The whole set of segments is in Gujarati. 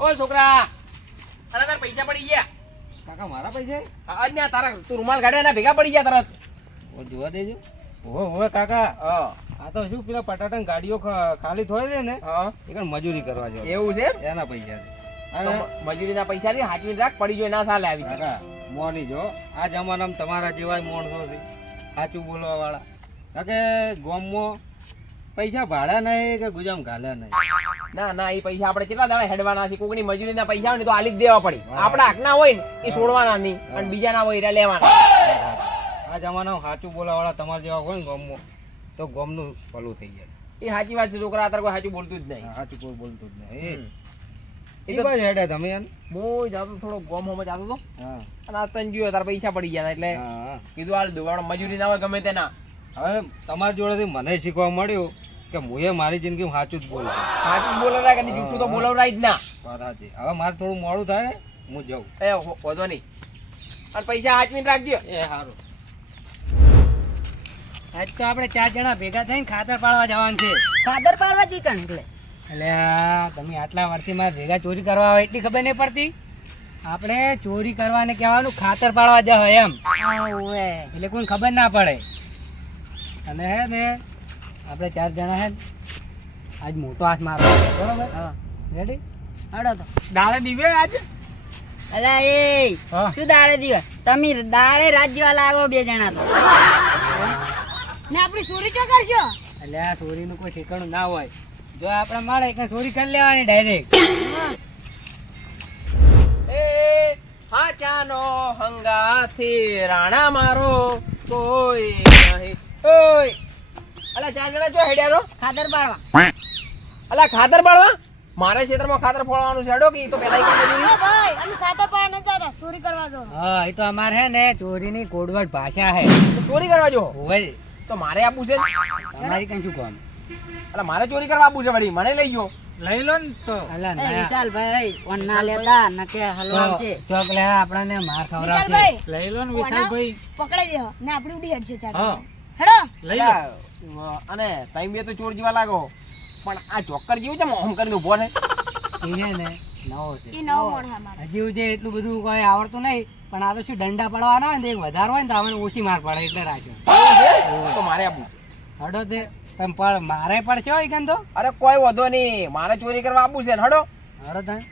ઓ છોકરા. અરે તાર પૈસા પડી ગયા. કાકા મારા પૈસા? આજ ને તારા તું રૂમાલ કાઢે ને ભેગા પડી ગયા તરત. ઓ જોવા દેજો. ઓહો ઓહો કાકા. હા. આ તો શું પેલા પટાટા ગાડીઓ ખાલી થોય છે ને? હા. એ મજૂરી કરવા જાવ એવું છે એના પૈસા મજૂરીના પૈસા ની હાચવી રાખ પડી જોઈ ના સાલે આવી કાકા મોની જો આ જમાનામાં તમારા જેવા માણસો છે. સાચું બોલવા વાળા. કારણ કે ગામમાં પૈસા ભાડા નહીં કે ગુજામ ઘાલે નહીં? ના ના એ પૈસા આપણે કેટલા દાડા હેડવાના છે? કોકની મજૂરીના પૈસા હોય ને તો આલી જ દેવા પડે. આપણા હકના હોય ને એ છોડવાના નહીં. અને બીજાના હોય એટલે લેવાના. આ જમાના સાચું બોલવા વાળા તમારા જેવા હોય ને ગામમાં તો ગામનું ભલું થઈ જાય. એ સાચી વાત છે છોકરા અત્યારે કોઈ સાચું બોલતું જ નહીં. સાચું કોઈ બોલતું જ નહીં. એ. બાજુ હેડે તમે યાર હું જાતો થોડો ગોમ હોમ જાતો તો અને આ તને જોયો તારા પૈસા પડી ગયા એટલે. કીધું હાલ દઉં મજૂરી ના હોય ગમે તેના. હવે તમારી જોડેથી મને શીખવા મળ્યું કે હું એ મારી જિંદગીમાં સાચું જ બોલું સાચું બોલો ના કે જૂઠું તો બોલવરાય જ ના. સાચી. હવે મારે થોડું મોડું થાય હું જાઉં. એ વધો નહીં. અને પૈસા હાચવીને રાખજો. એ સારું આજ તો આપણે ચાર જણા ભેગા થઈને ખાતર પાડવા જવાનું છે. ખાતર પાડવા જઈ કણ એટલે. એટલે તમે આટલા વર્ષથી મારે ભેગા ચોરી કરવા આવે એટલી ખબર નહીં પડતી. આપણે ચોરી કરવાને કહેવાનું ખાતર પાડવા જાવ એમ. ઓવે. એટલે કોઈ ખબર ના પડે. અને હે ને આપણે ચાર જણા હે આજ મોટો હાથ મારો બરોબર? હા. રેડી હડો તો. દાળે દીવે આજ? અલા એ શું દાળે દીવા? તમે દાળે રાત જેવા લાગો બે જણા તો. ને આપણી ચોરી ચો કરશો? એટલે આ ચોરીનું કોઈ ઠેકાણું ના હોય. જો આપણે મળે કે ચોરી કરી લેવાની ડાયરેક્ટ એ હાચાનો હંગાથી રાણા મારો કોઈ નહીં. ઓય. અલા ચાર જણા જો હેડ્યાનો ખાતર પાડવા. અલા ખાતર પાડવા? મારે ક્ષેત્રમાં ખાતર ફોડવાનું છે. અડો કે તો પેલા ભાઈ અમે ન ચાલે ચોરી કરવા જો. હા એ તો અમારે હે ને ચોરીની કોડવટ ભાષા હે. ચોરી કરવા જો. હોય તો મારે આપવું છે? તમારી કઈ શું કામ? અલા મારે ચોરી કરવા આપવું છે વળી. મને લઈ ગયો. લઈ લો ને તો. અલા ના. વિશાલ ભાઈ ઓન ના લેતા ન કે હલવા છે તો ચોક લે આપણને માર વિશાલભાઈ. લઈ લો ને વિશાલભાઈ. પકડી દેહો. ને આપણે ઉડી હટશે ચાલ હા. હેડો. અલા, અને તમે બે તો ચોર જેવા લાગો. પણ આ ચોક્કર જેવું છે મોહમ કરીને ઊભો ને ઈ છે ને નવો છે. ઈ નવો મોડ હે હજી જે એટલું બધું કોઈ આવડતું નહીં પણ આ તો શું દંડા પડવાના હોય ને વધારો એક વધારે હોય ને તો આપણે ઓછી માર પડે એટલે રાખ્યો. તો મારે આપવું છે. હડો તે. પણ પણ મારે પડશે હોય કેમ તો? અરે કોઈ વધો નહીં. મારે ચોરી કરવા આપવું છે હડો. હડો તમે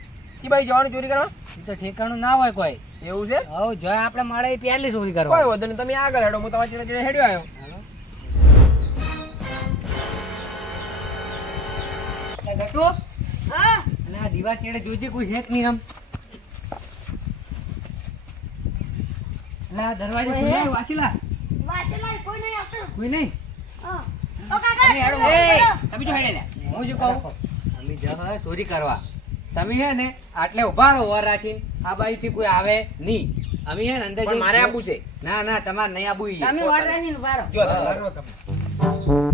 કી ભાઈ જવાનું ચોરી કરવા? એ તો ઠેકાણું ના હોય કોઈ. એવું છે? હવ જો આપણે મળે પહેલી ચોરી કોઈ કરવા વધો નહીં. તમે આગળ હેડો. હું તમારી જોડે હેડ્યો આવ્યો. ગટુ હા. અને આ દીવા ચેડે જોજે કોઈ છે નહીં આમ. એટલે દરવાજો ખુલ્લો હે? છે, કોઈ નહીં આવતું. કોઈ નહીં? ઓ કાકા તમે હેડો. હેડો, એ, તમે જો હેડે લે હું શું કહું? અમે જવા ચોરી કરવા. તમે હે ને આટલે ઊભા રહો વર રાખીને. આ બાજુથી કોઈ આવે નહીં. અમે હે ને અંદર મારે આપવું છે. ના ના તમારે નહીં આપવું ઊભા રહો. જો તમે.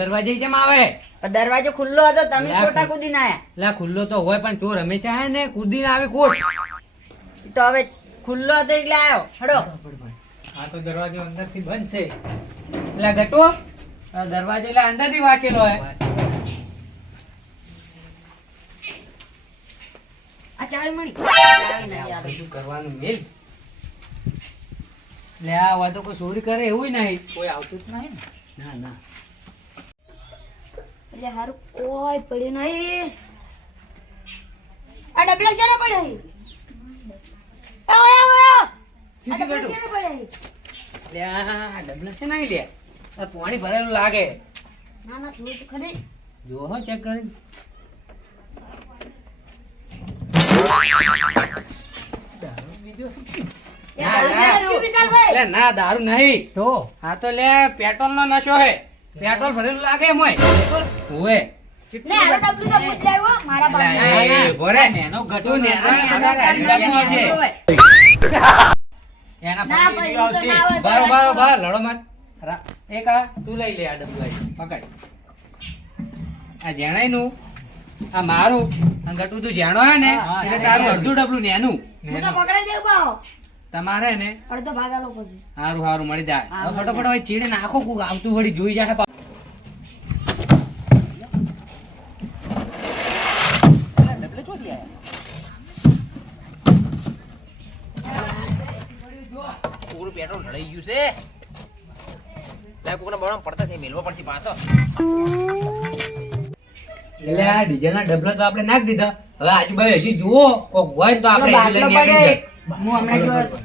દરવાજે કેમ આવે? દરવાજો ખુલ્લો હતો તમે ખોટા કૂદી ના લે ખુલ્લો તો હોય પણ ચોર હંમેશા હે ને કૂદીને આવે કોટ તો હવે ખુલ્લો હતો એટલે આવ્યો હડો. આ તો દરવાજો અંદરથી બંધ છે. એટલે ગટો. દરવાજો એટલે અંદરથી વાંચેલો હે. આ ચાવી મળી. શું કરવાનું મેલ. લે આ તો કોઈ ચોરી કરે એવું નહીં. કોઈ આવતું જ નહીં ના ના. એટલે હારું કોઈ પડ્યું નહીં. આ ડબલા શેને પડ્યા? એ ઓય ઓયા. આ ડબલા શેને શેના પડ્યા લે આ ડબલા છે નહીં લે? આ પાણી ભરેલું લાગે. ના ના થોડું તો ખરી. જો હો ચેક કરી. બીજો શું? ના દારૂ નહીં. તો? હા તો લે પેટ્રોલ નો નશો હે પેટ્રોલ ભરેલું લાગે મોય ઓએ ને હવે તો મારા ભરે નેનો નેનો. એના ભાઈ, આવશે. બારો બારો બાર લડો મત એક આ તું લઈ લે આ ડબ્બુ લઈ પકડ. આ જેણાઈ નું આ મારું અને ગટુ તું જેણો હે ને એટલે તારું અડધું ડબલું નેનું. હું તો પકડાઈ જઉં પાહો તમારે ને? અડધો ભાગ આલો પછી. સારું સારું મળી જાય. ફટોફટ હવે ચીડે નાખો કોક આવતું વળી જોઈ આયા કોકનું પેટ્રોલ ઢળાઈ ગયું છે. લે કોકના બરાબર પડતા થઈ મેલવા પડશે પાછો. એટલે આ ડીઝલ ના ડબલા તો આપણે નાખી દીધા. હવે આજુબાજુ હજી જુઓ કોક હોય તો આપણે હું હમણાં જોયો હતો.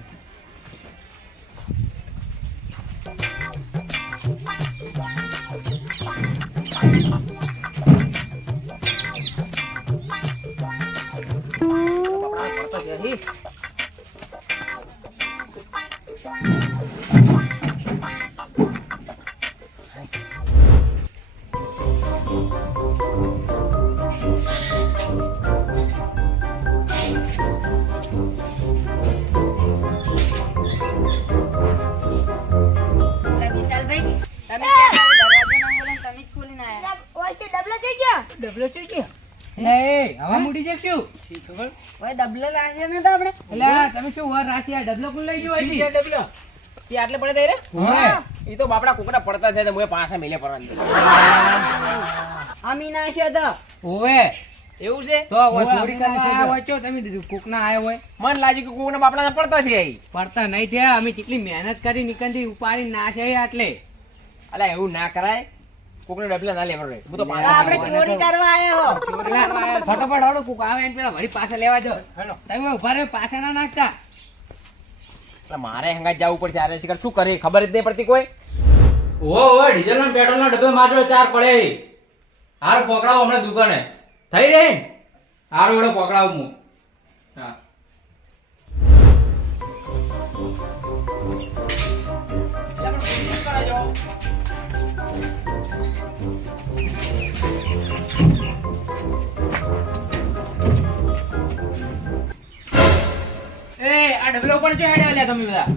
ડબલો કોણ લઈ ગયો હજી. ડબલો. એ આટલે પડે તઈ રે હોય. એ તો બાપડા કુકડા પડતા થયા મુએ પાછા મેલે પડવાની અમી છે તો. ઓવે. એવું છે? તો ચોરી કરી છે હોય તમે દીધું કોકના આયો હોય. મન લાગ્યું કે કોકના બાપડા પડતા છે. પડતા નહીં થયા. અમે કેટલી મહેનત કરી નીકળી ઉપાડી ના છે આટલે. અલા એવું ના કરાય. કોકને ડબલા ના લેવા હું તો તો પાછા આપણે ચોરી કરવા આયા ફટાફટ હળો કોક. આવે એમ પેલા વળી પાછા લેવા જો. તમે ઊભા રહે પાછા ના નાખતા. અલા મારે હંગાત જવું પડશે આરએસ કર, શું કરે? ખબર જ નહીં પડતી કોઈ? ઓ ઓ ડીઝલ ના પેટ્રોલ ના ડબ્બે માત્ર ચાર પડે. હાર, પકડાવો હમણાં દુકાને. થઈ રહી હાર એડો પકડાવું હું. હા. ડબલો પણ જો હેડે લ્યા તમે બધા.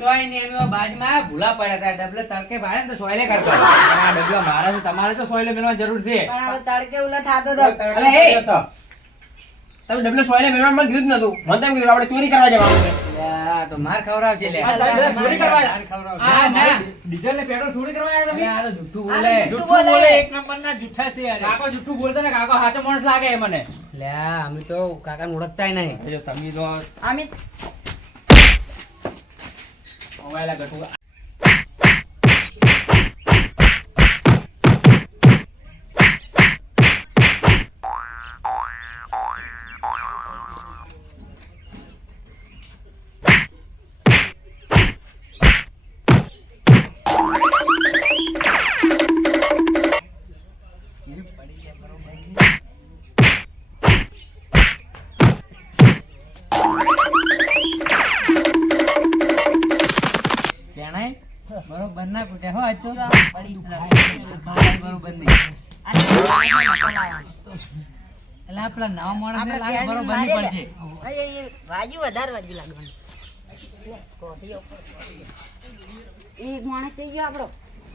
ચોય ને એમ બાજમાં ભૂલા પડ્યા હતા ડબલે તડકે ભાડે ને તો સોયલે કરતા ડબલો મારા તમારે તો સોયલે મેળવા જરૂર છે. પણ હવે તડકે ઉલા થાતો તો. અલા એ તમે ડબલે સોયલે મેળવા મને કીધું જ નતું. મને તો કીધું આપણે ચોરી કરવા જવાનું છે. આ તો માર ખવડાવશે લે. આ તમે બધા ચોરી કરવા. આ ના, ના ડીઝલ ને પેટ્રોલ ચોરી કરવા આવ્યા તમે? આ તો જુઠ્ઠું બોલે. જુઠ્ઠું બોલે. બોલે. એક નંબર ના જુઠ્ઠા છે યાર. કાકો જુઠ્ઠું બોલતો ને કાકો સાચો માણસ લાગે મને. લે અમે તો કાકા ઓળખતા નહીં. જો તમે તો ગટુ આપણા નવા માણસ ને લાગે બરોબર નહીં પડશે અય, વાજુ વધારે વાજુ લાગવાનું. એક માણસ થઈ ગયો આપણો.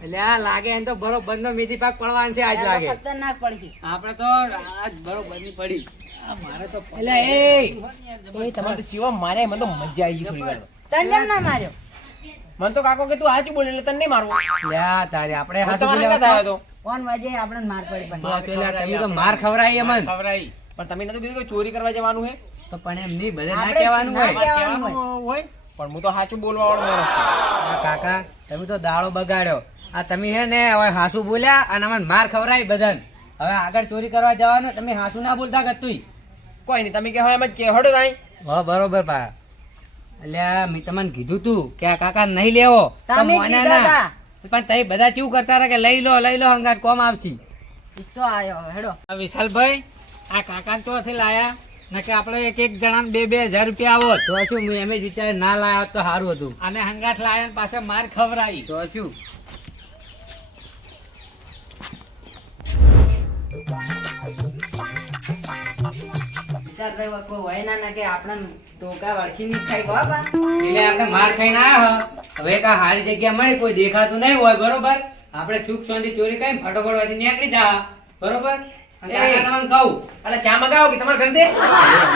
એટલે આ લાગે એમ તો બરોબર નો મેથી પાક પડવાનો છે આજ લાગે. ખતરનાક પડી. આપણે તો આજ બરોબરની પડી મારે તો એટલે એ એ તમારે તો ચીવા મારે મને તો મજા આવી ગઈ થોડી વાર. તને કેમ ના માર્યો. મને તો કાકો કે તું આજ બોલે એટલે તને નહીં મારવો. લ્યા તારે આપણે હાથ તમારે ક્યાં આવ્યો તો? કોણ વાજે આપણે માર પડી પણ. તો પેલા તમે તો માર ખવરાઈ અમન ખવરાઈ પણ તમે નતું કીધું કે ચોરી કરવા જવાનું હે? તો પણ એમ નહીં બધે ના કહેવાનું હોય. કહેવાનું હોય. પણ હું તો સાચું બોલવા વાળો માણસ છું. કાકા તમે તો દાડો બગાડ્યો. આ તમે હે ને હવે હાસુ બોલ્યા અને અમને માર ખવરાય બધાને. હવે આગળ ચોરી કરવા જવાનું તમે હાસુ ના બોલતા ગતુંય કોઈ નહીં તમે કે એમ જ કે હડો તાઈ. હા બરોબર પા. એટલે મેં તમને કીધું તું કે આ કાકા નહીં લેવો. તમે કીધા હતા. પણ તઈ બધા કેવું કરતા હતા કે લઈ લો લઈ લો હંગાત કોમ આવશે. ઈચ્છો આવ્યો હેડો. વિશાલભાઈ આ કાકા તો લાયા? નકે આપણે એક એક જણા બે બે હજાર રૂપિયા આવો. તો શું હું એમ જ વિચાર ના લાયા તો સારું હતું. અને હંગાથ લાયા પાછા માર ખવરાઈ તો શું? વિશાલભાઈ કોઈ હોય ના ના કે આપણને ટોકા વળખી નહીં ખાઈ ગવા એટલે આપણે માર ખાઈને આયા હવે કા હારી જગ્યા મળે કોઈ દેખાતું નહીં હોય બરોબર? આપણે સુખ શાંતિ ચોરી કઈ ફટોફટ વાળી નીકળી જા. બરોબર? અને તમને કહું અલે ચા મગાવો કે તમારે ઘર છે?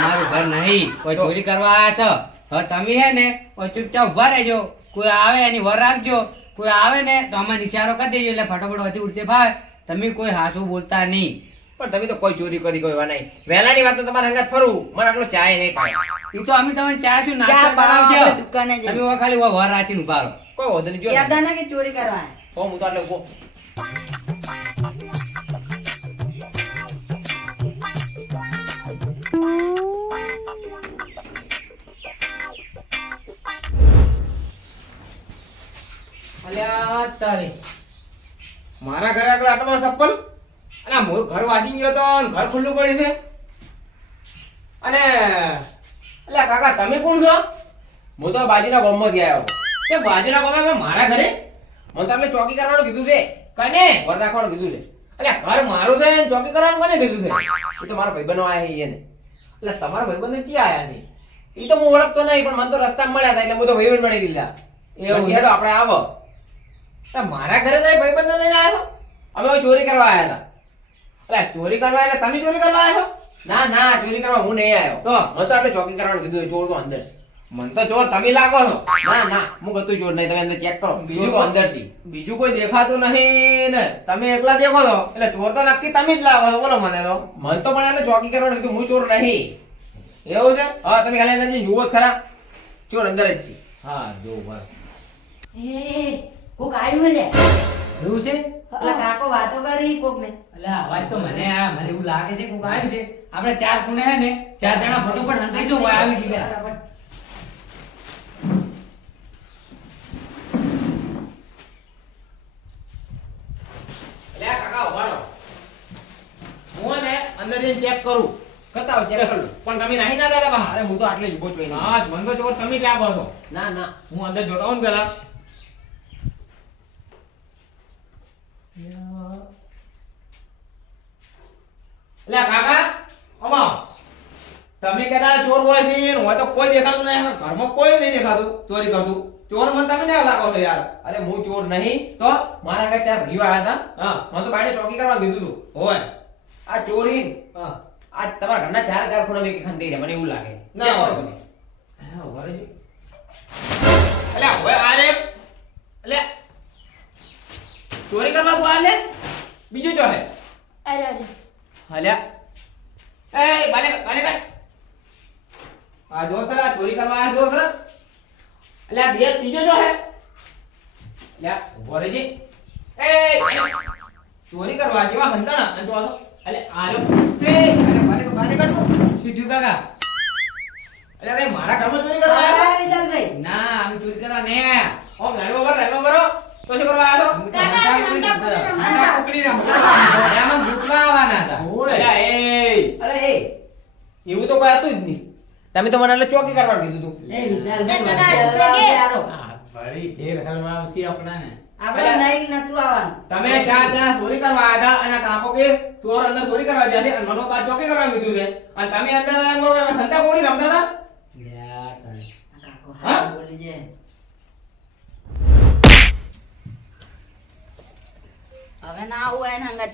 અમારું ઘર નહીં. કોઈ ચોરી કરવા આયા છો? હવે તમે હે ને કોઈ ચૂપચાપ ઊભા રહેજો. કોઈ આવે એની વર રાખજો. કોઈ આવે ને તો આમાં નિશારો કરી દેજો એટલે ફટાફટ હતી ઉડતે ભાઈ. તમે કોઈ હાસું બોલતા નહીં. પણ તમે તો કોઈ ચોરી કરી કોઈ નહીં. વહેલાની વાત તો તમારે હંગાત ફરવું મને આટલો ચાય નહીં પાય એ તો અમે તમે ચા શું નાસ્તો કરાવશે દુકાને. તમે ખાલી વર રાખીને ઊભા રહો. કોઈ વધુ નહીં જો. યાદ ના કે ચોરી કરવા હો હું તો આટલે ઊભો તારે. મારા ઘરે આગળ આટલો બધો ચપ્પલ? અને ઘર વાસી ગયો તો અને ઘર ખુલ્લું પડ્યું છે. અને એટલે કાકા તમે કોણ છો? હું તો બાજુના ગામમાંથી આવ્યો કે બાજુના ગામમાં? મારા ઘરે? મને તો ચોકી કરવાનું કીધું છે. કને? ઘર રાખવાનું કીધું છે. એટલે ઘર મારું છે ને ચોકી કરવાનું કોને કીધું છે? એ તો મારા ભાઈબંધો આવ્યા છે એને. એટલે તમારા ભાઈબંધો ચી આયા છે? એ તો હું ઓળખતો નહીં પણ મને તો રસ્તામાં મળ્યા હતા એટલે હું તો ભાઈબંધ મળી દીધા એવું છે તો આપણે આવો. મારા ઘરે તો એ ભાઈબંધો લઈને આવ્યો. અમે હવે ચોરી કરવા આવ્યા હતા. એટલે ચોરી કરવા એટલે તમે ચોરી કરવા આવ્યો ના ના ચોરી કરવા હું નહીં આવ્યો. તો? મને તો આપણે ચોકી કરવાનું કીધું છે, ચોર તો અંદર છે. મને તો ચોર તમે લાગો છો. ના ના હું કતું ચોર નહીં તમે અંદર ચેક કરો. બીજું તો અંદર છે. બીજું કોઈ દેખાતું નહીં ને. તમે એકલા દેખો છો. એટલે ચોર તો નક્કી તમે જ લાવો છો. બોલો મને તો. મને તો પણ એને ચોકી કરવાનું કીધું હું ચોર નહીં. એવું છે? હા તમે ખાલી અંદર જુઓ જ ખરા. ચોર અંદર જ છે. હા જો બરાબર. એ કોક આવ્યું લે. એવું છે? એટલે કાકો વાતો કરી કોક ને. એટલે અવાજ તો મને આ મને એવું લાગે છે કોક આવ્યું છે. આપણે ચાર ખૂણે હે ને ચાર જણા ફટોફટ હંતાઈ જો કોઈ આવી ગયા એટલે કાકા ઊભા હું ને અંદર જઈને ચેક કરું. કરતા ચેક કરું. પણ તમે નહીં ના દાદા બા અરે હું તો આટલે જ ઊભો છું ના મને તો તમે ક્યાં બસો ના ના. હું અંદર જોતા હોઉં ને પેલા. એટલે કાકા અમા તમે કદાચ ચોર હોય છે ને હોય તો કોઈ દેખાતું નહીં. ઘરમાં કોઈ નહીં દેખાતું. ચોરી કરતું. ચોર મને તમે ના લાગો છો યાર? અરે હું ચોર નહીં. તો? મારા ઘરે ત્યાં ભાઈઓ આવ્યા હતા. હા. મને તો બાયણે ચોકી કરવા કીધું હતું હોય. આ ચોરી હા. આ તમારા ઘરના ચાર ચાર ખૂણા મેં ખંડી રહ્યા. મને એવું લાગે. ના હોય. તમે. હા, ઊભા હવે આ રે અલ્યા ચોરી કરવા તું આ લે બીજું જો હે? અરે અરે. અલ્યા એ બાલે બાલે બાલે. આ જો ખરા ચોરી કરવા આ જો ખરા. અલ્યા બે બીજો જો હે. અલ્યા ઊભો રહેજે. એ ચોરી કરવા જેવા હંતાણા અને જો આ તો અલ્યા આ રહ્યો. એ અરે બાલે બાલે કાઢો શું કાકા. અલ્યા તે મારા ઘરમાં ચોરી કરવા આવ્યા? વિશાલભાઈ. ના અમે ચોરી કરવા ને ઓમ લાઈનો પર લાઈનો ભરો તો શું કરવા આવ્યા કાકા, હંતાઈ રમતા ઉકળી પકડી રમતા. છો પકડી રહ્યા એમાં ભૂતવા આવવાના હતા. અલ્યા એ. અરે એ. એવું તો કોઈ હતું જ નહીં. તમે તો મને એટલે ચોકી કરવાનું કીધું તું. એ. વળી ફેર આવશે આપણાને. આપણે નહીં નતું આવવાનું. તમે જ્યાં જણા ચોરી કરવા આવ્યા અને કાકો કે ચોર અંદર ચોરી કરવા ગયા છે અને મનો બાદ ચોકી કરવા કીધું છે. અને તમે અંદર એમ કહો કે રમતા હતા? લ્યા તને. આ કાકો હા? બોલી જાય. હવે ના આવું એને હંગા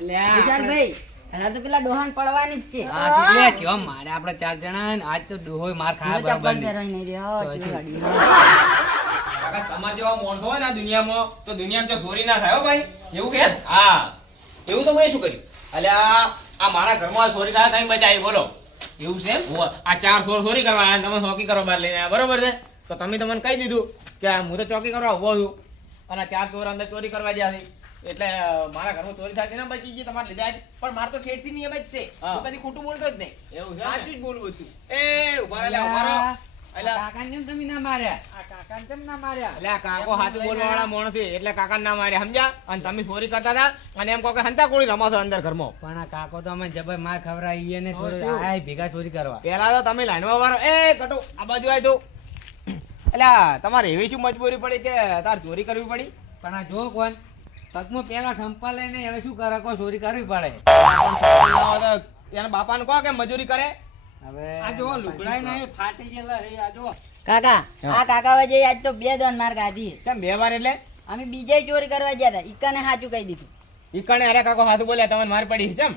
લ્યા એના તો પેલા ડોહાન પડવાની જ છે. હા મારે આપણે ચાર જણા ને આજ તો ડોહોય માર ખાવા બરાબર કાકા તમારે જેવા માણસો હોય ને દુનિયામાં તો દુનિયામાં તો ચોરી ના થાય હો ભાઈ. એવું કે? હા. એવું તો મેં શું કર્યું? અલ્યા આ મારા ઘરમાં ચોરી થાય તમે બચાવી બોલો. એવું છે આ ચાર ચોર ચોરી કરવા આવ્યા તમે ચોકી કરવા બહાર લઈને આવ્યા બરોબર છે? તો તમે તમને કહી દીધું કે હું તો ચોકી કરવા ઊભો છું અને ચાર ચોર અંદર ચોરી કરવા જ્યાં એટલે મારા ઘરમાં ચોરી થાય ના બચી ગઈ તમારે લીધા. પણ મારે તો ઠેઠથી નિયમ જ છે. હા. કદી ખોટું બોલતો જ નહીં. એવું સાચું જ બોલું છું. એ ઊભા ઊભા રહો. આ અલ્યા, કાકાને કેમ તમે ના માર્યા? આ કાકાને કેમ ના માર્યા? અલ્યા, કાકો હાથું બોલવા વાળા માણસ છે એટલે કાકા ના માર્યા સમજ્યા? અને તમે ચોરી કરતા હતા અને એમ કહો કે હંતા કોળી રમો છો અંદર ઘરમાં. પણ આ કાકો તો અમે જબર માર ખવડાવી ને થોડું શું? આય ભેગા ચોરી કરવા. પેલા તો તમે લાઈનમાં વાળો એ કટુ આ બાજુ આય તું. એટલે તમારે એવી શું મજબૂરી પડી કે તાર ચોરી કરવી પડી? પણ આ જો કોણ પગમાં પેલા સંપલ લઈને હવે શું કરે? કો ચોરી કરવી પડે. એના બાપાને કહો કે મજૂરી કરે. હવે આ જો લુગડાય નહીં ફાટી ગયેલા છે આ જો. કાકા આ કાકા વજે આજ તો બે દોન માર ગાધી કેમ બે વાર એટલે? અમે બીજે ચોરી કરવા ગયા હતા ઈકાને સાચું કહી દીધું. ઈકણે અરે કાકો હાથું બોલ્યા તમને માર પડી ચમ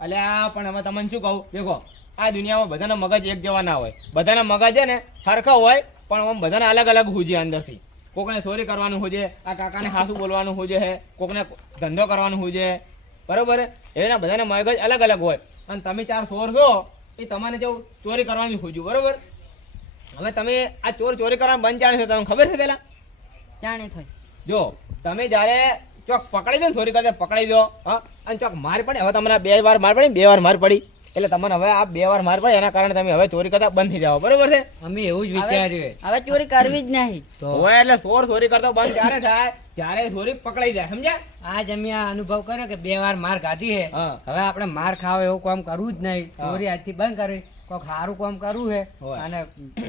અલ્યા પણ હવે તમને શું કહું? દેખો આ દુનિયામાં બધાના મગજ એક જેવા ના હોય. બધાના મગજ છે ને સરખા હોય પણ આમ બધાના અલગ અલગથી અંદરથી. કોકને ચોરી કરવાનું હુજે આ કાકાને હાથું બોલવાનું છે હે કોકને ધંધો કરવાનું છે બરોબર? એના બધાના મગજ અલગ અલગ હોય. અને તમે ચાર ચોર છો એ તમારે જેવું ચોરી કરવાનું હુજ્યું બરોબર? હવે તમે આ ચોર ચોરી કરવાનું બંધ ચાલે છે તમને ખબર છે પેલા? જાણે થઈ જો તમે જ્યારે ચોક પકડી દો ને સોરી કરતા પકડી દો. હા? અને ચોક માર પડે. હવે તમને બે વાર માર પડી બે વાર માર પડી. એટલે તમને હવે આ બે વાર માર પડે એના કારણે તમે હવે ચોરી કરતા બંધ થઈ જાવ બરોબર છે? અમે એવું જ વિચાર્યું હવે ચોરી કરવી જ નહીં. તો હોય એટલે ચોર ચોરી કરતો બંધ ત્યારે થાય? જ્યારે ચોરી પકડાઈ જાય સમજ્યા? આજ અમે આ અનુભવ કર્યો કે બે વાર માર ખાધી છે. હવે આપણે માર ખાવ એવું કામ કરવું જ નહીં. ચોરી આજથી બંધ કરી. કોક સારું કામ કરવું છે. અને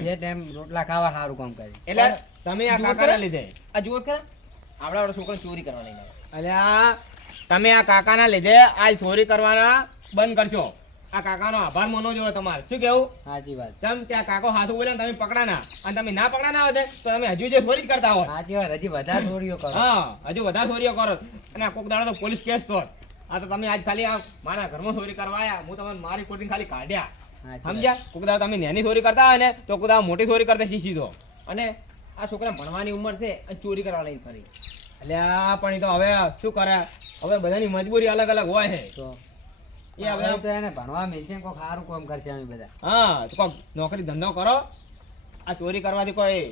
જે ટાઈમ રોટલા ખાવા સારું કામ કરી. એટલે તમે આ કાકાના લીધે. આ જુઓ ખરા. આપણા છોકરાને ચોરી કરવા લઈને અલ્યા તમે આ કાકાના લીધે આ ચોરી કરવાના બંધ કરશો. આ કાકાનો આભાર માનો જોવો તમારે. શું કેવું? સાચી વાત. તેમ ત્યાં કાકો હાથ બોલે તમે પકડાના. અને તમે ના પકડાના હોય તો તમે હજુ જે ચોરી જ કરતા હો સાચી વાત હજી વધારે ચોરીઓ કરો. હા હજુ વધારે ચોરીઓ કરો. અને આ કોક દાડો તો પોલીસ કેસ તો. આ તો તમે આજ ખાલી આ મારા ઘરમાં ચોરી કરવા આવ્યા હું તમને મારી કોટીને ખાલી કાઢ્યા. સમજ્યા? કોક દાડો તમે નેની ચોરી કરતા હોય ને તો કોક દાડો મોટી ચોરી કરતા શીખી દો અને આ છોકરા ભણવાની ઉંમર છે અને ચોરી કરવા લઈને ફરી. અલ્યા પણ તો હવે શું કરે? હવે બધાની મજબૂરી અલગ અલગ હોય છે. તો એ હવે તો એને ભણવા મળશે કોઈક સારું કામ કરશે અમે બધા. હા તો કોક નોકરી ધંધો કરો. આ ચોરી કરવાથી કોઈ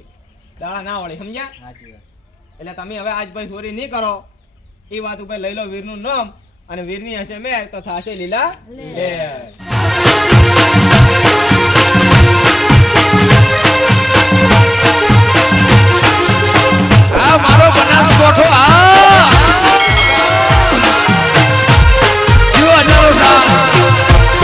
દાડા ના વળે સમજ્યા? સાચી વાત. એટલે તમે હવે આજ ભાઈ ચોરી નહીં કરો. એ વાત ઉપર લઈ લો વીરનું નામ અને વીરની હશે મેં તો થાશે લીલા લેર. 说春晚。